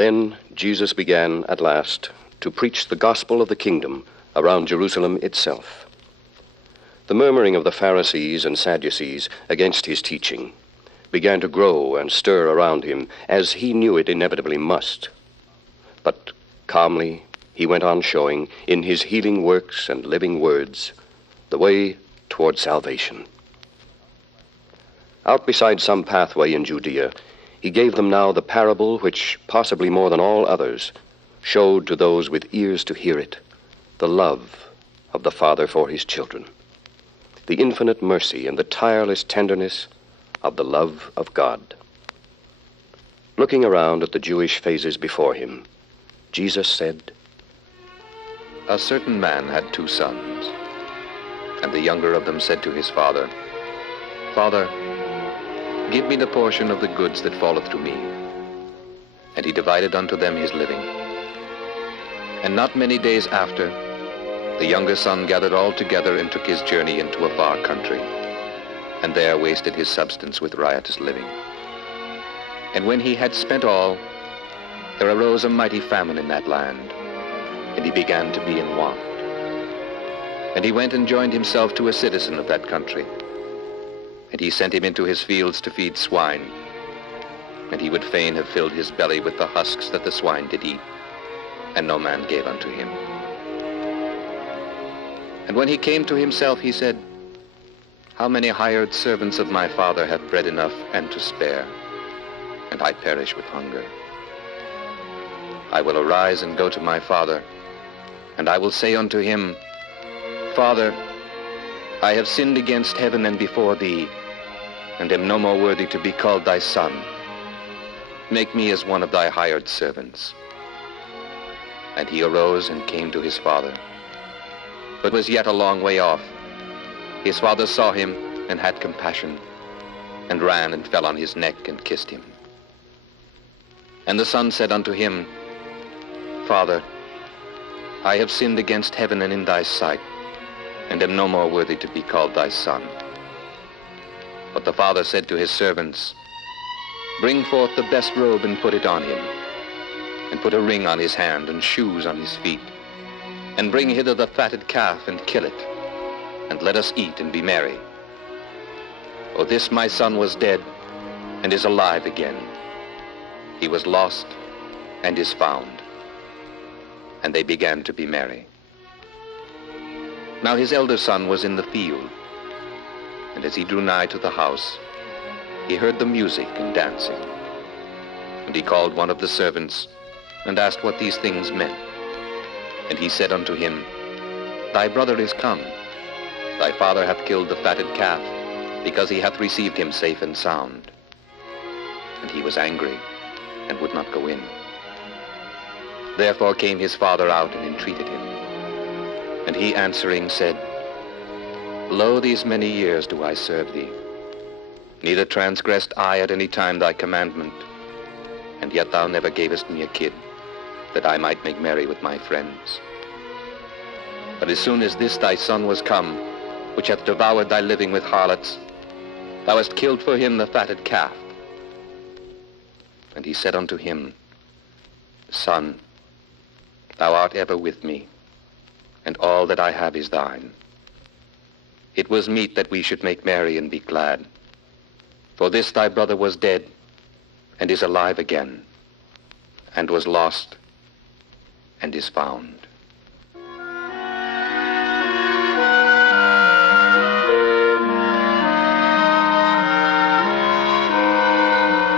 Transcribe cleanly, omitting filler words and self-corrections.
Then Jesus began at last to preach the gospel of the kingdom around Jerusalem itself. The murmuring of the Pharisees and Sadducees against his teaching began to grow and stir around him, as he knew it inevitably must. But calmly he went on showing, in his healing works and living words, the way toward salvation. Out beside some pathway in Judea, he gave them now the parable which, possibly more than all others, showed to those with ears to hear it the love of the Father for his children, the infinite mercy and the tireless tenderness of the love of God. Looking around at the Jewish faces before him, Jesus said, "A certain man had 2 sons, and the younger of them said to his father, 'Father, give me the portion of the goods that falleth to me.' And he divided unto them his living. And not many days after, the younger son gathered all together and took his journey into a far country, and there wasted his substance with riotous living. And when he had spent all, there arose a mighty famine in that land, and he began to be in want. And he went and joined himself to a citizen of that country, and he sent him into his fields to feed swine. And he would fain have filled his belly with the husks that the swine did eat, and no man gave unto him. And when he came to himself, he said, How many hired servants of my father have bread enough and to spare, and I perish with hunger? I will arise and go to my father, and I will say unto him, Father, I have sinned against heaven and before thee, and am no more worthy to be called thy son. Make me as one of thy hired servants. And he arose and came to his father, but was yet a long way off. His father saw him and had compassion, and ran and fell on his neck and kissed him. And the son said unto him, Father, I have sinned against heaven and in thy sight, and am no more worthy to be called thy son. But the father said to his servants, Bring forth the best robe and put it on him, and put a ring on his hand and shoes on his feet, and bring hither the fatted calf and kill it, and let us eat and be merry. For this my son was dead and is alive again. He was lost and is found. And they began to be merry. Now his elder son was in the field, and as he drew nigh to the house, he heard the music and dancing. And he called one of the servants, and asked what these things meant. And he said unto him, Thy brother is come. Thy father hath killed the fatted calf, because he hath received him safe and sound. And he was angry, and would not go in. Therefore came his father out and entreated him. And he answering said, Lo, these many years do I serve thee. Neither transgressed I at any time thy commandment, and yet thou never gavest me a kid, that I might make merry with my friends. But as soon as this thy son was come, which hath devoured thy living with harlots, thou hast killed for him the fatted calf. And he said unto him, Son, thou art ever with me, and all that I have is thine. It was meet that we should make merry and be glad. For this thy brother was dead, and is alive again, and was lost, and is found.